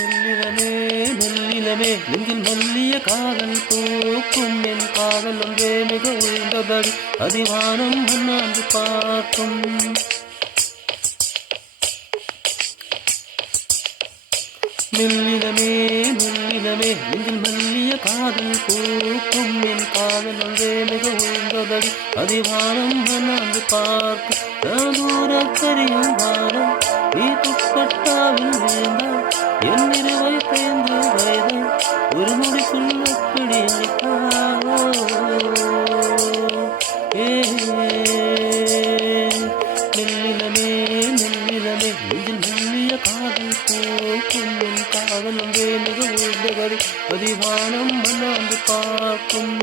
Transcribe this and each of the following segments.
மெல்லினமே மெல்லினமே நெஞ்சில் மெல்லிய காதல் பூக்கும் என் காதல் ஒன்றே மிக உயர்ந்தபடி அதிவானம் அண்ணாந்து பார்க்கும். மெல்லினமே மெல்லினமே நெஞ்சில் மெல்லிய காதல் பூக்கும் என் காதல் ஒன்றே மிக உயர்ந்தபடி அதிவானம் அண்ணாந்து பார்க்கும். தூரத்தறியும் வாரம் நீ துப்பட்டாவில் விழுந்தால் என் 25 வயதை ஒரு நொடிக்குள் அப்படி அழைத்தாவோ. மெல்லினமே மெல்லினமே நெஞ்சில் மெல்லிய காதல் பூக்கும் என் காதல் ஒன்றே மிக உயர்ந்தபடி அதிவானம் அண்ணாந்து பார்க்கும்.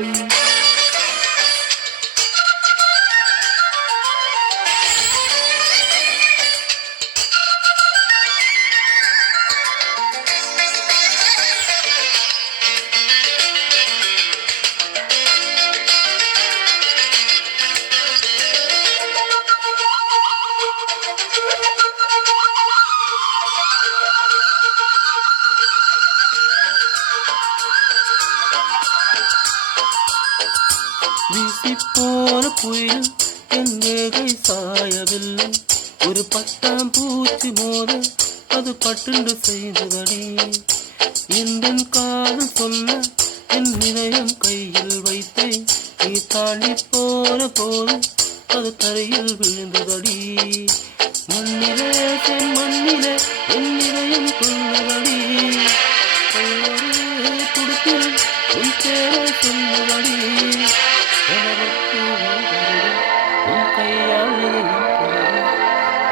வீசிப்போன புயல் என் வேகை சாயவில்லை. ஒரு பட்டாம் பூச்சி மோத அது பட்டுண்டு செய்ததடி. என் காதல் சொல்ல என் இதயம் கையில் வைத்தேன். நீ தாண்டி போன போது அது தரையில் விழுந்ததடி. மண்ணிலே தென் மண்ணிலே என் இதயம் கொள்ளதடி. துடுப்பில் உன் பேரை சொன்னதடி. உன் கையால்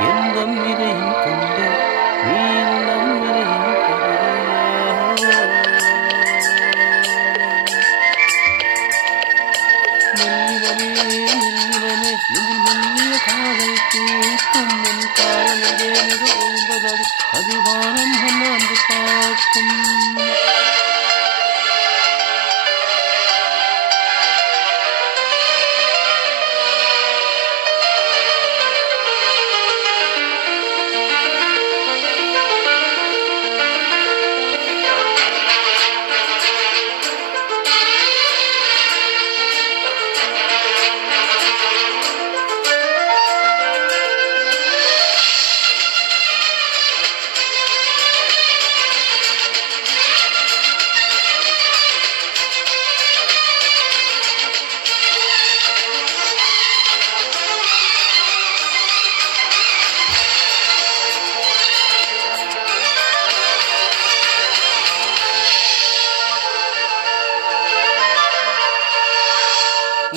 எந்த இதையும் கொண்டு நீ நம் இதையும் மெல்லினமே மெல்லினமே மெல்லிய காதல் தூக்கும் என் காதலே மிக உயர்ந்தது அதிவானம் அண்ணாந்து பார்க்கும்.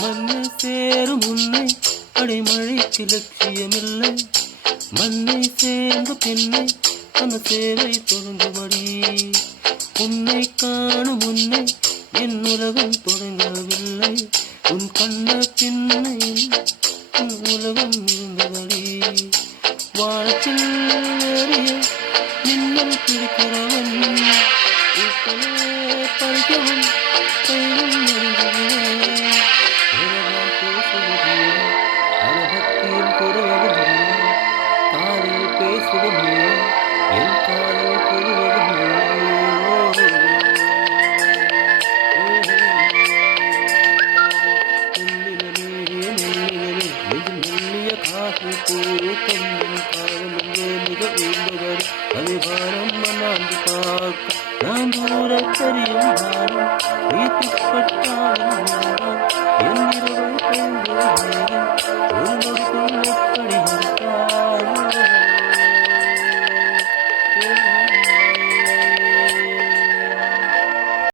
மண்ணை சேரும் உன்னை அடைமழைக்கு லட்சியமில்லை. மண்ணை சேர்ந்த பின்னை அந்த சேவை தொடங்குமடி. உன்னை காணும் முன்னை என் உலகம் தொடங்கவில்லை. உன் கண்ண பின்னை உன் உலகம் இருந்ததடி. வானத்தில் ஏறிய மின்னல் பிடிக்கிறவன் பறிக்கவும் கையில் நெருங்குகிறேன். என் காதல் மெல்லிய காதல் பூக்கும் என் காதலே மிக உயர்ந்தது அதிவாரம் அண்ணாந்து பார்க்கும். நான் தூரத்தறியும் வாரம் நீ துப்பட்டாலும் என் 25 வயதை ஒரு நொடிக்குள்